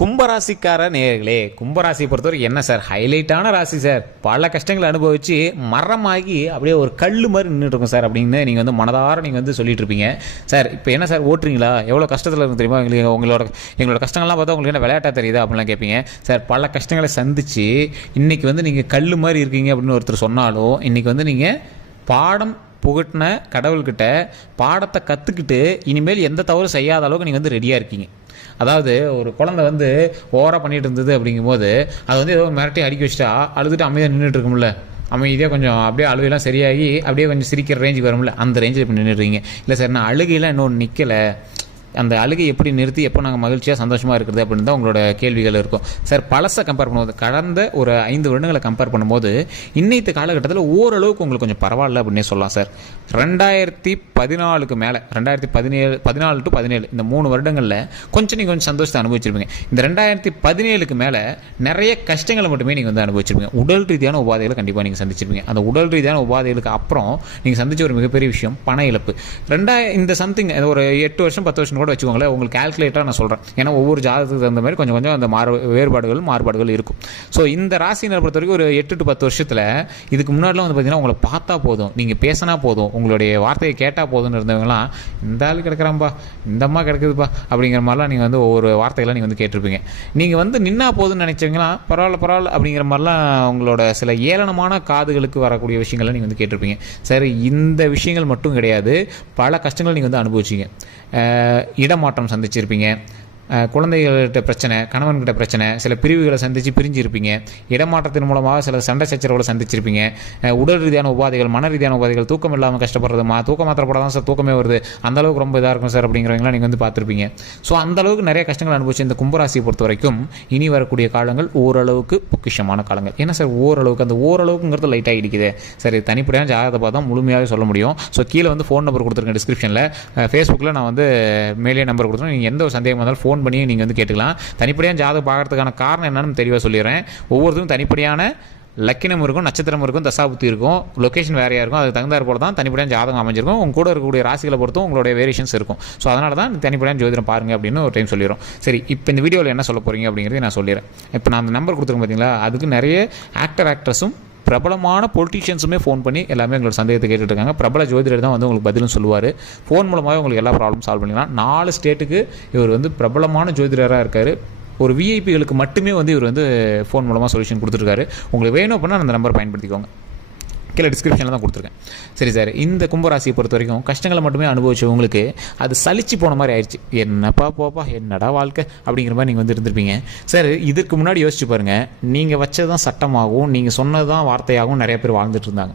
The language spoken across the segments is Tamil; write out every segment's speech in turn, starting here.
கும்பராசிக்கார நேயர்களே, கும்பராசியை பொறுத்தவரை என்ன சார் ஹைலைட்டான ராசி சார். பல கஷ்டங்களை அனுபவித்து மரமாகி அப்படியே ஒரு கல் மாதிரி நின்றுட்டு இருக்கும் சார் அப்படின்னு நீங்கள் வந்து மனதார நீங்கள் வந்து சொல்லிட்டு இருப்பீங்க. சார் இப்போ என்ன சார் ஓட்டுறீங்களா, எவ்வளோ கஷ்டத்தில் இருக்கும் தெரியுமா எங்களோட கஷ்டங்கள்லாம் பார்த்தா உங்களுக்கு என்ன விளையாட்டாக தெரியுதா அப்படின்லாம் கேட்பீங்க. சார் பல கஷ்டங்களை சந்தித்து இன்றைக்கி வந்து நீங்கள் கல் மாதிரி இருக்கீங்க அப்படின்னு ஒருத்தர் சொன்னாலும் இன்றைக்கி வந்து நீங்கள் பாடம் புகட்டின கடவுள்கிட்ட பாடத்தை கற்றுக்கிட்டு இனிமேல் எந்த தவறும் செய்யாத அளவுக்கு நீங்கள் வந்து ரெடியாக இருக்கீங்க. அதாவது ஒரு குழந்தை வந்து ஓவராக பண்ணிகிட்டு இருந்தது அப்படிங்கும்போது அது வந்து ஏதோ மிரட்டி அடிக்க வச்சுட்டா அழுதுட்டு அமைதியாக நின்றுட்டு இருக்கும்ல, அமைதியாக கொஞ்சம் அப்படியே அழுகையெல்லாம் சரியாகி அப்படியே கொஞ்சம் சிரிக்கிற ரேஞ்சுக்கு வரும்ல, அந்த ரேஞ்சில் இப்போ நின்றுடுறீங்க. இல்லை சார் நான் அழுகையெல்லாம் இன்னொன்று நிற்கலை, அந்த அழுகை எப்படி நிறுத்தி எப்போ நாங்கள் மகிழ்ச்சியாக சந்தோஷமாக இருக்கிறது அப்படின்னு தான் உங்களோட கேள்விகள் இருக்கும். சார் பழசை கம்பேர் பண்ணும்போது கடந்த ஒரு 5 வருடங்களை கம்பேர் பண்ணும்போது இன்னைத்து காலகட்டத்தில் ஓரளவுக்கு உங்களுக்கு கொஞ்சம் பரவாயில்ல அப்படின்னே சொல்லலாம் சார். 2014 மேலே 2014 to 17 இந்த 3 வருடங்களில் நீங்கள் கொஞ்சம் சந்தோஷத்தை அனுபவிச்சிருப்பீங்க. இந்த 2017 மேலே நிறைய கஷ்டங்களை மட்டுமே நீங்கள் வந்து அனுபவிச்சிருப்பீங்க. உடல் ரீதியான உபாதைகளை கண்டிப்பாக நீங்கள் சந்திச்சிருப்பீங்க. அந்த உடல் ரீதியான உபாதைகளுக்கு அப்புறம் நீங்கள் சந்திச்ச ஒரு மிகப்பெரிய விஷயம் பண இழப்பு. இந்த சம்திங் ஒரு 8 வருஷம் 10 வருஷம் கூட வச்சுக்கோங்களேன், உங்களுக்கு கால்குலேட்டராக நான் சொல்கிறேன். ஏன்னா ஒவ்வொரு ஜாதகத்துக்கு தகுந்த மாதிரி கொஞ்சம் அந்த மாறுபாடுகள் இருக்கும். ஸோ இந்த ராசினை பொறுத்த வரைக்கும் ஒரு 8 to 10 வருஷத்தில் இதுக்கு முன்னாடிலாம் வந்து பார்த்தீங்கன்னா உங்களை பார்த்தா போதும், நீங்கள் பேசினா போதும், உங்களுடைய வார்த்தையை கேட்டால் போதும்னு இருந்தவங்களாம் இந்த ஆள் கிடக்கிறாம்பா, இந்த அம்மா கிடக்குதுப்பா அப்படிங்கிற மாதிரிலாம் நீங்கள் வந்து ஒவ்வொரு வார்த்தைகளாக நீங்கள் வந்து கேட்டிருப்பீங்க. நீங்கள் வந்து நின்னா போதும்னு நினச்சவங்களாம் பரவாயில்ல அப்படிங்கிற மாதிரிலாம் உங்களோட சில ஏளனமான காதுகளுக்கு வரக்கூடிய விஷயங்கள்லாம் நீங்கள் வந்து கேட்டிருப்பீங்க. சரி, இந்த விஷயங்கள் மட்டும் கிடையாது, பல கஷ்டங்கள் நீங்கள் வந்து அனுபவிச்சிங்க. இடமாற்றம் சந்திச்சிருப்பீங்க, குழந்தைகள்கிட்ட பிரச்சனை, கணவன்கிட்ட பிரச்சனை, சில பிரிவுகளை சந்தித்து பிரிஞ்சிருப்பீங்க, இடமாற்றத்தின் மூலமாக சில சண்டை சச்சரவுகளை சந்திச்சிருப்பீங்க, உடல் ரீதியான உபாதைகள், மன ரீதியான உபாதைகள், தூக்கம் இல்லாமல் கஷ்டப்படுறது, தூக்க மாத்திரை போட தான் சார் தூக்கமே வருது, அந்தளவுக்கு ரொம்ப இதாக இருக்கும் சார் அப்படிங்கிறவங்களாம் நீங்கள் வந்து பார்த்துருப்பீங்க. ஸோ அந்தளவுக்கு நிறைய கஷ்டங்கள் அனுபவிச்சு இந்த கும்பராசியை பொறுத்த வரைக்கும் இனி வரக்கூடிய காலங்கள் ஓரளவுக்கு பொக்கிஷமான காலங்கள். ஏன்னா சார் ஓரளவுக்கு அந்த ஓரளவுக்குங்கிறது லைட்டாக இடிக்குது சார். முழுமையான ஜாதகத்தை பார்த்தா முழுமையாகவே சொல்ல முடியும். ஸோ கீழே வந்து ஃபோன் நம்பர் கொடுத்துருக்கேன் டிஸ்கிரிப்ஷனில், ஃபேஸ்புக்கில் நான் வந்து மேலே நம்பர் கொடுத்துருக்கேன். நீங்கள் எந்த ஒரு சந்தேகம் இருந்தாலும் ஃபோன் பண்ணி நீங்கள் வந்து கேட்டுக்கலாம். தனிப்படையான ஜாதகம் பார்க்கறதுக்கான காரணம் என்னன்னு தெளிவாக சொல்லிடுறேன். ஒவ்வொருத்தரும் தனிப்படையான லக்கினம் இருக்கும், நட்சத்திரம் இருக்கும், தசாபுத்தி இருக்கும், லொக்கேஷன் வேறையாக இருக்கும். அதுக்கு தகுந்தாற் போல தான் தனிப்படையான ஜாதகம் அமைஞ்சிருக்கும். உங்க கூட இருக்கக்கூடிய ராசிகளை பொறுத்தும் உங்களுடைய வேரியேஷன்ஸ் இருக்கும். ஸோ அதனால தான் தனிப்படையான ஜோதிடம் பாருங்கள் அப்படின்னு ஒரு டைம் சொல்லிடுறோம். சரி, இப்போ இந்த வீடியோவில் என்ன சொல்ல போகிறீங்க அப்படிங்கிறத நான் சொல்லிடுறேன். இப்போ நான் அந்த நம்பர் கொடுத்துருக்கேன் பார்த்தீங்களா, அதுக்கு நிறைய ஆக்டர்ஸும் பிரபலமான பொலிட்டீஷியன்ஸுமே ஃபோன் பண்ணி எல்லாமே உங்களோட சந்தேகத்தை கேட்டுட்டு இருக்காங்க. பிரபல ஜோதிடர் தான் வந்து உங்களுக்கு பதிலும் சொல்லுவார். ஃபோன் மூலமாக உங்களுக்கு எல்லா ப்ராப்ளம் சால்வ் பண்ணிக்கலாம். 4 ஸ்டேட்டுக்கு இவர் வந்து பிரபலமான ஜோதிடராக இருக்கார். ஒரு விஐபிகளுக்கு மட்டுமே வந்து இவர் வந்து ஃபோன் மூலமாக சொல்யூஷன் கொடுத்துருக்காரு. உங்களுக்கு வேணும் அப்படின்னா அந்த நம்பர் பயன்படுத்திக்கோங்க. கீழே டிஸ்கிரிப்ஷனில் தான் கொடுத்துருக்கேன். சரி சார், இந்த கும்பராசியை பொறுத்த வரைக்கும் கஷ்டங்களை மட்டுமே அனுபவிச்சவங்களுக்கு அது சலிச்சு போன மாதிரி ஆயிடுச்சு. என்னப்பா போப்பா என்னடா வாழ்க்கை அப்படிங்கிற மாதிரி நீங்கள் வந்து இருந்திருப்பீங்க. சார் இதுக்கு முன்னாடி யோசிச்சு பாருங்கள், நீங்கள் வச்சது தான் சட்டமாகவும் நீங்கள் சொன்னது தான் வார்த்தையாகவும் நிறைய பேர் வாழ்ந்துட்டு இருந்தாங்க.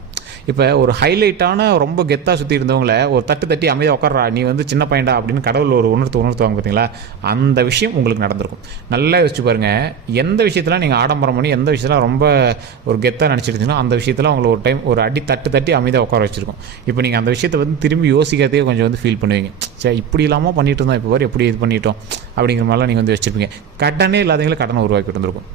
இப்போ ஒரு ஹைலைட்டான ரொம்ப கெத்தாக சுற்றி இருந்தவங்கள ஒரு தட்டி அமைதியாக உட்கார்றா, நீ வந்து சின்ன பையன்டா அப்படின்னு கடவுள் ஒரு உணர்த்துவாங்க பார்த்தீங்களா, அந்த விஷயம் உங்களுக்கு நடந்திருக்கும். நல்லா யோசிச்சு பாருங்கள், எந்த விஷயத்தில் நீங்கள் ஆடம்பரம் பண்ணி எந்த விஷயத்தில் ரொம்ப ஒரு கெத்தாக நினச்சிருந்தீங்கன்னா அந்த விஷயத்தில் உங்களை ஒரு டைம் ஒரு அடி தட்டி அமைதியாக உட்கார வச்சிருக்கோம். இப்போ நீங்கள் அந்த விஷயத்தை வந்து திரும்பி யோசிக்கிறதே கொஞ்சம் வந்து ஃபீல் பண்ணுவீங்க. சரி, இப்படி இல்லாமல் பண்ணிட்டு இருந்தோம், இப்போ எப்படி இது பண்ணிட்டோம் அப்படிங்கிற மாதிரிலாம் நீங்கள் வந்து வச்சுருப்பீங்க. கடனே இல்லாதவங்களே கடனை உருவாக்கிட்டு இருந்திருக்கும்.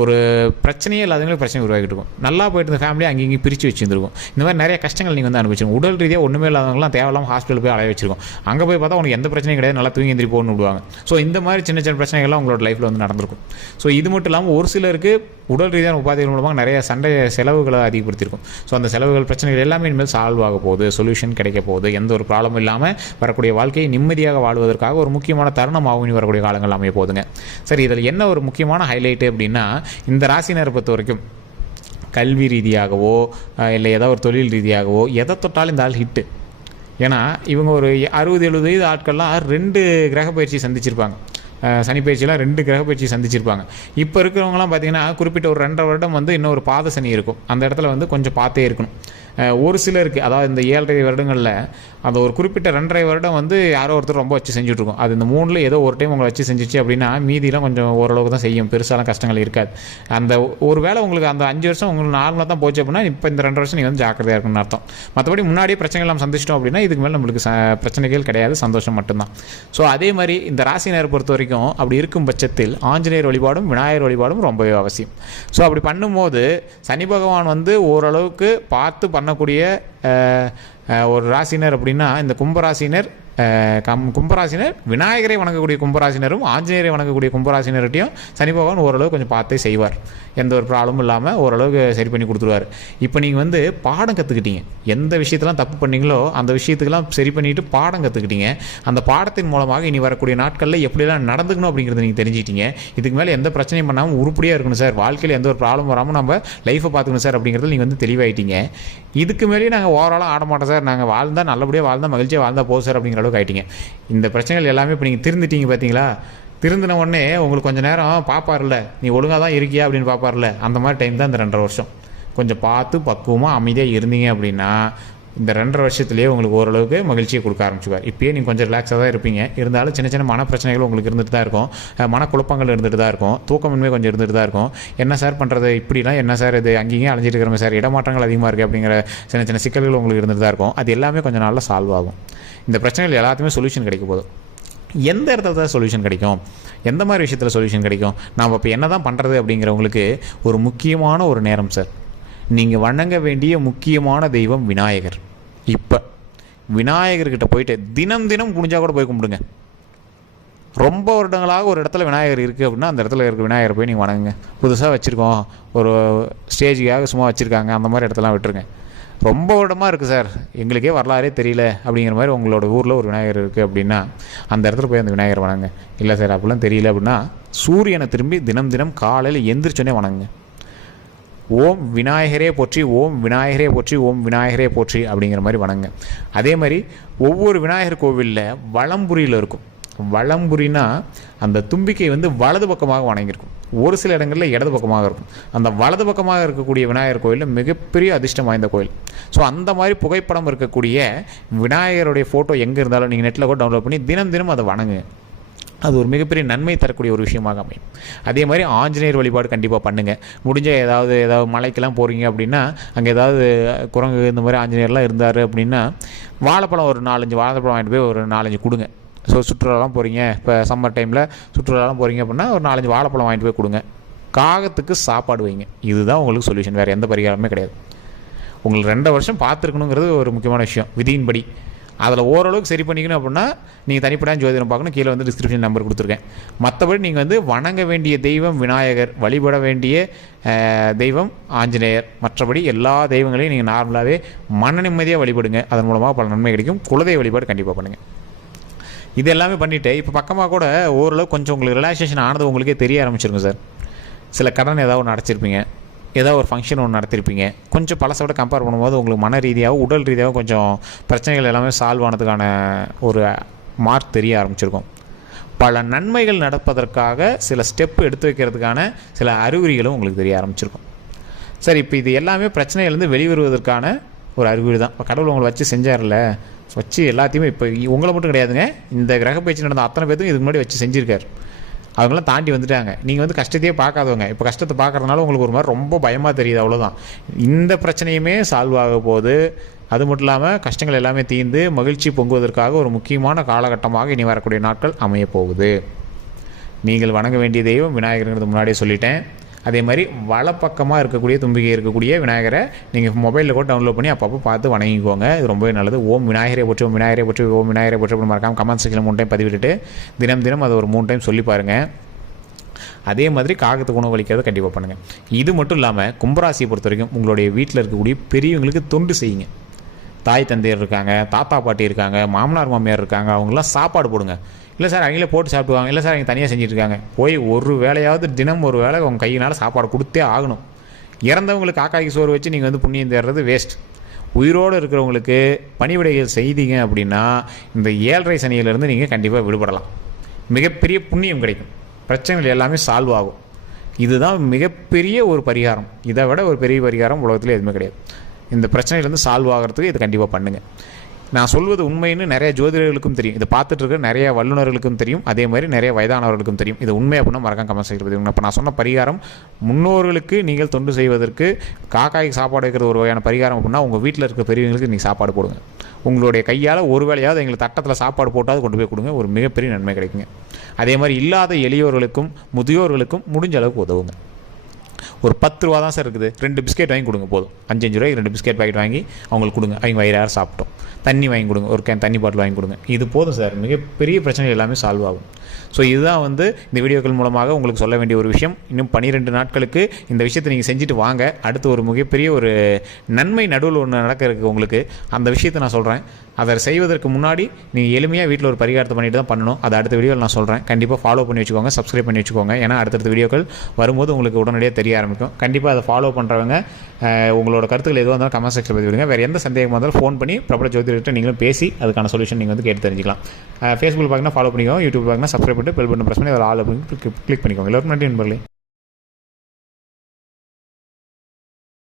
ஒரு பிரச்சனையே இல்லாதவங்களுக்கு பிரச்சனை உருவாக்கிட்டு இருக்கும். நல்லா போயிட்டு இருந்த ஃபேமிலியை அங்கேயும் பிரித்து வச்சுருந்துருக்கும். இந்த மாதிரி நிறைய கஷ்டங்கள் நீங்கள் வந்து அனுபவிச்சிருக்கும். உடல் ரீதியாக ஒன்றுமே இல்லாதவங்களாம் தேவையில்லாமல் ஹாஸ்பிட்டல் போய் அலைய வச்சிருக்கோம். அங்கே போய் பார்த்தா உனக்கு எந்த பிரச்சனையும் கிடையாது, நல்லா தூங்கி எந்திரி போகணும்னு விடுவாங்க. ஸோ இந்த மாதிரி சின்ன பிரச்சனைகள்லாம் உங்களோட லைஃப்பில் வந்து நடந்திருக்கும். ஸோ இது மட்டும் இல்லாமல் ஒரு சிலருக்கு உடல் ரீதியான உபாதைகள் மூலமாக நிறைய செலவுகளை அதிகப்படுத்தியிருக்கும். ஸோ அந்த செலவுகள் பிரச்சனைகள் எல்லாமே இனிமேல் சால்வ் ஆக போகுது, சொல்யூஷன் கிடைக்க போகுது. எந்த ஒரு ப்ராப்ளமும் இல்லாமல் வரக்கூடிய வாழ்க்கையை நிம்மதியாக வாழ்வதற்காக ஒரு முக்கியமான தருணமாகவும் இனி வரக்கூடிய காலங்கள் அமைய போகுதுங்க. சரி, இதில் என்ன ஒரு முக்கியமான ஹைலைட்டு அப்படின்னா, இந்த ராசினரை பொறுத்த வரைக்கும் கல்வி ரீதியாகவோ இல்லை ஏதோ ஒரு தொழில் ரீதியாகவோ எதை தொட்டாலும் இந்த ஆள் ஹிட்டு. ஏன்னா இவங்க ஒரு 60-70 வயது ஆட்கள்லாம் 2 கிரக பயிற்சி சந்திச்சிருப்பாங்க. சனி பயிற்சியெலாம் 2 கிரக பயிற்சி சந்திச்சிருப்பாங்க. இப்போ இருக்கிறவங்களாம் பார்த்தீங்கன்னா குறிப்பிட்ட ஒரு 2.5 வருடம் வந்து இன்னொரு பாத சனி இருக்கும். அந்த இடத்துல வந்து கொஞ்சம் பார்த்தே இருக்கணும். ஒரு சிலருக்கு அதாவது இந்த 7.5 வருடங்களில் அந்த ஒரு குறிப்பிட்ட 2.5 வருடம் வந்து யாரோ ஒருத்தர் ரொம்ப வச்சு செஞ்சுட்ருக்கோம். அது இந்த 3ல் ஏதோ ஒரு டைம் உங்களை வச்சு செஞ்சிச்சு அப்படின்னா மீதிலாம் கொஞ்சம் ஓரளவுக்கு தான் செய்யும், பெருசாலாம் கஷ்டங்கள் இருக்காது. அந்த ஒரு வேளை உங்களுக்கு அந்த 5 வருஷம் உங்களுக்கு நார்மலாக தான் போச்சு அப்படின்னா இப்போ இந்த 2 வருஷம் நீங்கள் வந்து ஜாக்கிரதையாக இருக்குன்னு அர்த்தம். மற்றபடி முன்னாடியே பிரச்சனைகள் நம்ம சந்திச்சிட்டோம் அப்படின்னா இதுக்கு மேலே நம்மளுக்கு பிரச்சனைகள் கிடையாது, சந்தோஷம் மட்டும்தான். ஸோ அதே மாதிரி இந்த ராசினரை பொறுத்த வரைக்கும் அப்படி இருக்கும் பட்சத்தில் ஆஞ்சநேயர் வழிபாடும் விநாயகர் வழிபாடும் ரொம்பவே அவசியம். ஸோ அப்படி பண்ணும்போது சனி பகவான் வந்து ஓரளவுக்கு பார்த்து பண்ணக்கூடிய ஒரு ராசினர் அப்படின்னா இந்த கும்பராசினர் கும்பராசினர் விநாயகரை வணங்கக்கூடிய கும்பராசினரும் ஆஞ்சநேயரை வணங்கக்கூடிய கும்பராசினர்கிட்டையும் சனி பகவான் ஓரளவு கொஞ்சம் பார்த்தே செய்வார். எந்த ஒரு ப்ராப்ளமும் இல்லாமல் ஓரளவுக்கு சரி பண்ணி கொடுத்துருவார். இப்போ நீங்கள் வந்து பாடம் கற்றுக்கிட்டீங்க. எந்த விஷயத்தெல்லாம் தப்பு பண்ணீங்களோ அந்த விஷயத்துக்கெல்லாம் சரி பண்ணிவிட்டு பாடம் கற்றுக்கிட்டீங்க. அந்த பாடத்தின் மூலமாக இனி வரக்கூடிய நாட்களில் எப்படிலாம் நடந்துக்கணும் அப்படிங்கிறத நீங்கள் தெரிஞ்சுக்கிட்டீங்க. இதுக்கு மேலே எந்த பிரச்சனையும் பண்ணாமல் உருப்படியாக இருக்கணும் சார், வாழ்க்கையில் எந்த ஒரு ப்ராப்ளம் வராமல் நம்ம லைஃப்பை பார்த்துக்கணும் சார் அப்படிங்கிறத நீங்கள் வந்து தெளிவாயிட்டீங்க. இதுக்கு மேலேயே நாங்கள் ஓவராலாக ஆட மாட்டோம் சார், நாங்கள் வாழ்ந்தால் நல்லபடியாக வாழ்ந்தால் மகிழ்ச்சியாக வாழ்ந்தால் போதும் சார் அப்படிங்கிற அளவுக்கு ஆகிட்டீங்க. இந்த பிரச்சனைகள் எல்லாமே இப்போ நீங்கள் திருந்துட்டீங்க பார்த்தீங்களா? திருந்தின உடனே உங்களுக்கு கொஞ்சம் நேரம் பார்ப்பார்ல, நீ ஒழுங்காக தான் இருக்கியா அப்படின்னு பார்ப்பார்ல, அந்த மாதிரி டைம் தான் இந்த 2.5 வருஷம். கொஞ்சம் பார்த்து பக்குவமாக அமைதியாக இருந்தீங்க அப்படின்னா இந்த 2.5 வருஷத்துலேயே உங்களுக்கு ஓரளவுக்கு மகிழ்ச்சியை கொடுக்க ஆரம்பிச்சுவார். இப்போயே நீங்கள் கொஞ்சம் ரிலாக்ஸாக தான் இருப்பீங்க. இருந்தாலும் சின்ன சின்ன மன பிரச்சனைகள் உங்களுக்கு இருந்துட்டு தான் இருக்கும், மனக்குழப்பங்கள் இருந்துட்டு தான் இருக்கும், தூக்கமின்மை கொஞ்சம் இருந்துட்டு தான் இருக்கும். என்ன சார் பண்ணுறது, இப்படிலாம் என்ன சார் இது அங்கேயும் அலைஞ்சிட்டு இருக்கிறோம் சார், இடமாற்றங்கள் அதிகமாக இருக்குது அப்படிங்கிற சின்ன சின்ன சிக்கல்கள் உங்களுக்கு இருந்துட்டு தான் இருக்கும். அது எல்லாமே கொஞ்சம் நாளில் சால்வ் ஆகும். இந்த பிரச்சனைகள் எல்லாத்துக்குமே சொல்யூஷன் கிடைக்க போதும். எந்த இடத்துல தான் சொல்யூஷன் கிடைக்கும், எந்த மாதிரி விஷயத்தில் சொல்யூஷன் கிடைக்கும், நாம் இப்போ என்ன தான் பண்ணுறது அப்படிங்கிறவங்களுக்கு ஒரு முக்கியமான ஒரு நேரம் சார். நீங்கள் வணங்க வேண்டிய முக்கியமான தெய்வம் விநாயகர். இப்போ விநாயகர்கிட்ட போயிட்டு தினம் தினம் முடிஞ்சால் கூட போய் கும்பிடுங்க. ரொம்ப வருடங்களாக ஒரு இடத்துல விநாயகர் இருக்குது அப்படின்னா அந்த இடத்துல இருக்க விநாயகரை போய் நீங்கள் வணங்குங்க. புதுசாக வச்சுருக்கோம், ஒரு ஸ்டேஜுக்காக சும்மா வச்சுருக்காங்க, அந்த மாதிரி இடத்தெல்லாம் விட்டுருங்க. ரொம்ப வருடமாக இருக்குது சார், எங்களுக்கே வரலாறே தெரியல அப்படிங்கிற மாதிரி உங்களோட ஊரில் ஒரு விநாயகர் இருக்குது அப்படின்னா அந்த இடத்துல போய் அந்த விநாயகர் வணங்க. இல்லை சார் அப்படிலாம் தெரியல அப்படின்னா சூரியனை திரும்பி தினம் தினம் காலையில் எந்திரிச்சோன்னே வணங்குங்க. ஓம் விநாயகரே போற்றி, ஓம் விநாயகரே போற்றி, ஓம் விநாயகரே போற்றி அப்படிங்கிற மாதிரி வணங்க. அதே மாதிரி ஒவ்வொரு விநாயகர் கோவிலில் வலம்புரியில் இருக்கும். வலம்புரினா அந்த தும்பிக்கை வந்து வலது பக்கமாக வணங்கியிருக்கும். ஒரு சில இடங்களில் இடது பக்கமாக இருக்கும். அந்த வலது பக்கமாக இருக்கக்கூடிய விநாயகர் கோயிலில் மிகப்பெரிய அதிர்ஷ்டம் வாய்ந்த கோயில். ஸோ அந்த மாதிரி புகைப்படம் இருக்கக்கூடிய விநாயகருடைய ஃபோட்டோ எங்கே இருந்தாலும் நீங்கள் நெட்டில் கூட டவுன்லோட் பண்ணி தினம் தினம் அதை வணங்குங்க. அது ஒரு மிகப்பெரிய நன்மை தரக்கூடிய ஒரு விஷயமாக அமையும். அதே மாதிரி ஆஞ்சநேயர் வழிபாடு கண்டிப்பாக பண்ணுங்கள். முடிஞ்ச ஏதாவது மலைக்கெல்லாம் போகிறீங்க அப்படின்னா அங்கே ஏதாவது குரங்கு இந்த மாதிரி ஆஞ்சநேயர்லாம் இருந்தார் அப்படின்னா வாழைப்பழம் ஒரு 4-5 வாழைப்பழம் வாங்கிட்டு போய் ஒரு 4-5 கொடுங்க. ஸோ சுற்றுலாலாம் போகிறீங்க, இப்போ சம்மர் டைமில் சுற்றுலாலாம் போகிறீங்க அப்படின்னா ஒரு 4-5 வாழைப்பழம் வாங்கிட்டு போய் கொடுங்க. காகத்துக்கு சாப்பாடு வைங்க. இதுதான் உங்களுக்கு சொல்யூஷன், வேறு எந்த பரிகாரமே கிடையாது. உங்களுக்கு 2 வருஷம் பார்த்துருக்கணுங்கிறது ஒரு முக்கியமான விஷயம் விதியின்படி. அதில் ஓரளவுக்கு சரி பண்ணிக்கணும் அப்படின்னா நீங்கள் தனிப்படையாக ஜோதிடம் பார்க்கணும். கீழே வந்து டிஸ்கிரிப்ஷன் நம்பர் கொடுத்துருக்கேன். மற்றபடி நீங்கள் வந்து வணங்க வேண்டிய தெய்வம் விநாயகர், வழிபட வேண்டிய தெய்வம் ஆஞ்சநேயர். மற்றபடி எல்லா தெய்வங்களையும் நீங்கள் நார்மலாகவே மன நிம்மதியாக வழிபடுங்க. அதன் மூலமாக பல நன்மை கிடைக்கும். குலதெய்வ வழிபாடு கண்டிப்பாக பண்ணுங்கள். இது எல்லாமே பண்ணிவிட்டு இப்போ பக்கமாக கூட ஓரளவு கொஞ்சம் உங்களுக்கு ரிலாக்ஸேஷன் ஆனது உங்களுக்கே தெரிய ஆரம்பிச்சிருங்க சார். சில கடன் ஏதாவது ஒன்று அடைச்சிருப்பீங்க, ஏதாவது ஒரு ஃபங்க்ஷன் ஒன்று நடத்திருப்பீங்க. கொஞ்சம் பழசை விட கம்பேர் பண்ணும்போது உங்களுக்கு மன ரீதியாகவும் உடல் ரீதியாகவும் கொஞ்சம் பிரச்சனைகள் எல்லாமே சால்வ் ஆனதுக்கான ஒரு மார்க் தெரிய ஆரம்பிச்சிருக்கும். பல நன்மைகள் நடப்பதற்காக சில ஸ்டெப்பு எடுத்து வைக்கிறதுக்கான சில அறிகுறிகளும் உங்களுக்கு தெரிய ஆரம்பிச்சிருக்கும். சரி, இப்போ இது எல்லாமே பிரச்சனையிலேருந்து வெளிவருவதற்கான ஒரு அறிகுறி தான். இப்போ கடவுள் உங்களை வச்சு செஞ்சார்ல, வச்சு எல்லாத்தையுமே இப்போ உங்களை மட்டும் கிடையாதுங்க, இந்த கிரக பயிற்சி நடந்த அத்தனை பேருக்கும் இதுக்கு முன்னாடி வச்சு செஞ்சுருக்காரு. அவங்களாம் தாண்டி வந்துட்டாங்க. நீங்கள் வந்து கஷ்டத்தையே பார்க்காதவங்க, இப்போ கஷ்டத்தை பார்க்குறதுனால உங்களுக்கு ஒரு மாதிரி ரொம்ப பயமாக தெரியுது, அவ்வளோதான். இந்த பிரச்சனையுமே சால்வ் ஆக போகுது. அது மட்டும் இல்லாமல் கஷ்டங்கள் எல்லாமே தீர்ந்து மகிழ்ச்சி பொங்குவதற்காக ஒரு முக்கியமான காலகட்டமாக இனி வரக்கூடிய நாட்கள் அமையப்போகுது. நீங்கள் வணங்க வேண்டிய தெய்வம் விநாயகருங்கிறது முன்னாடியே சொல்லிட்டேன். அதே மாதிரி வலப்பக்கமாக இருக்கக்கூடிய தும்பிக்கை இருக்கக்கூடிய விநாயகரை நீங்கள் மொபைலில் கூட டவுன்லோட் பண்ணி அப்பப்போ பார்த்து வணங்கிக்கோங்க. இது ரொம்பவே நல்லது. ஓம் விநாயகரே போற்றி, ஓம் விநாயகரே போற்றி, ஓம் விநாயகரே போற்றி அப்படின்னு மறக்காமல் கமெண்ட் செக்ஷனில் 3 டைம் பதிவிட்டுட்டு தினம் தினம் அதை ஒரு 3 டைம் சொல்லி பாருங்கள். அதே மாதிரி காகத்துக்கு உணவு அளிக்கிறத கண்டிப்பாக பண்ணுங்கள். இது மட்டும் இல்லாமல் கும்பராசியை பொறுத்த வரைக்கும் உங்களுடைய வீட்டில் இருக்கக்கூடிய பெரியவங்களுக்கு தொண்டு செய்யுங்க. தாய் தந்தையர் இருக்காங்க, தாத்தா பாட்டி இருக்காங்க, மாமனார் மாமியார் இருக்காங்க, அவங்களாம் சாப்பாடு போடுங்க. இல்லை சார் அவங்களே போட்டு சாப்பிடுவாங்க, இல்லை சார் அவங்க தனியாக செஞ்சுட்ருக்காங்க, போய் ஒரு வேளையாவது தினம் ஒரு வேளை உங்கள் கையினால் சாப்பாடு கொடுத்தே ஆகணும். இறந்தவங்களுக்கு காக்காய்க்கு சோறு வச்சு நீங்கள் வந்து புண்ணியம் தேடுறது வேஸ்ட். உயிரோடு இருக்கிறவங்களுக்கு பணிவிடைகள் செய்தீங்க அப்படின்னா இந்த 7.5 சனியிலிருந்து நீங்கள் கண்டிப்பாக விடுபடலாம். மிகப்பெரிய புண்ணியம் கிடைக்கும், பிரச்சனைகள் எல்லாமே சால்வ் ஆகும். இதுதான் மிகப்பெரிய ஒரு பரிகாரம். இதை விட ஒரு பெரிய பரிகாரம் உலகத்தில் எதுவுமே கிடையாது. இந்த பிரச்சனையிலேருந்து சால்வ் ஆகிறதுக்கு இது கண்டிப்பாக பண்ணுங்கள். நான் சொல்வது உண்மைன்னு நிறைய ஜோதிடர்களுக்கும் தெரியும், இதை பார்த்துட்டு இருக்க நிறைய வல்லுநர்களுக்கும் தெரியும், அதே மாதிரி நிறைய வயதானவர்களுக்கும் தெரியும். இது உண்மை அப்படின்னா மறக்காம கமெண்ட் செய்கிறது. இப்போ நான் சொன்ன பரிகாரம் முன்னோர்களுக்கு நீங்கள் தொண்டு செய்வதற்கு காக்காய்க்கு சாப்பாடு வைக்கிறது ஒரு வகையான பரிகாரம் அப்படின்னா உங்கள் வீட்டில் இருக்க பெரியவங்களுக்கு நீங்கள் சாப்பாடு போடுங்க. உங்களுடைய கையால் ஒரு வேளையாவது எங்களுக்கு தட்டத்தில் சாப்பாடு போட்டாவது கொண்டு போய் கொடுங்க, ஒரு மிகப்பெரிய நன்மை கிடைக்குங்க. அதே மாதிரி இல்லாத எளியோர்களுக்கும் முதியோர்களுக்கும் முடிஞ்ச அளவுக்கு உதவுங்க. ஒரு 10 ரூபா தான் சார் இருக்குது, 2 பிஸ்கெட் வாங்கி கொடுங்க போதும். 5 ரூபாய்க்கு 2 பிஸ்கெட் பாக்கெட் வாங்கி அவங்களுக்கு கொடுங்க, அவங்க வயிறார சாப்பிட்டோம். தண்ணி வாங்கி கொடுங்க, ஒரு கேன் தண்ணி பாட்டில் வாங்கி கொடுங்க. இது போதும் சார், மிகப்பெரிய பிரச்சனை எல்லாமே சால்வ் ஆகும். ஸோ இதுதான் வந்து இந்த வீடியோக்கள் மூலமாக உங்களுக்கு சொல்ல வேண்டிய ஒரு விஷயம். இன்னும் 12 நாட்களுக்கு இந்த விஷயத்தை நீங்கள் செஞ்சுட்டு வாங்க. அடுத்து ஒரு மிகப்பெரிய ஒரு நன்மை நடுவில் ஒன்று நடக்க இருக்குது உங்களுக்கு. அந்த விஷயத்தை நான் சொல்கிறேன். அதை செய்வதற்கு முன்னாடி நீங்கள் எளிமையாக வீட்டில் ஒரு பரிகாரத்தை பண்ணிட்டு தான் பண்ணணும். அதை அடுத்த வீடியோவில் நான் சொல்கிறேன். கண்டிப்பாக ஃபாலோ பண்ணி வச்சுக்கோங்க, சப்ஸ்கிரைப் பண்ணி வச்சுக்கோங்க. ஏன்னா அடுத்தடுத்த வீடியோக்கள் வரும்போது உங்களுக்கு உடனடியாக தெரிய ஆரம்பிக்கும். கண்டிப்பாக அதை ஃபாலோ பண்ணுறவங்க உங்களோட கருத்துக்கள் எதுவாக இருந்தாலும் கமெண்ட் செக்ஷன் பதிவிடுங்க. வேறு எந்த சந்தேகமாக இருந்தாலும் ஃபோன் பண்ணி பிரபல ஜோதிடர்கிட்ட நீங்களும் பேசி அதுக்கான சொல்யூஷன் நீங்கள் வந்து கேட்டு தெரிஞ்சிக்கலாம். ஃபேஸ்புக் பார்க்கணும், ஃபாலோ பண்ணிக்கோங்க. யூடியூப் பார்க்கணும், சப்ஸ்கிரைப் பண்ணிட்டு பெல் பட்டன் ப்ரெஸ் பண்ணி அதில் ஆல் அப்படின்னு கிளிக் பண்ணிக்கோங்க. எல்லாருக்கும் நன்றி நண்பர்களே.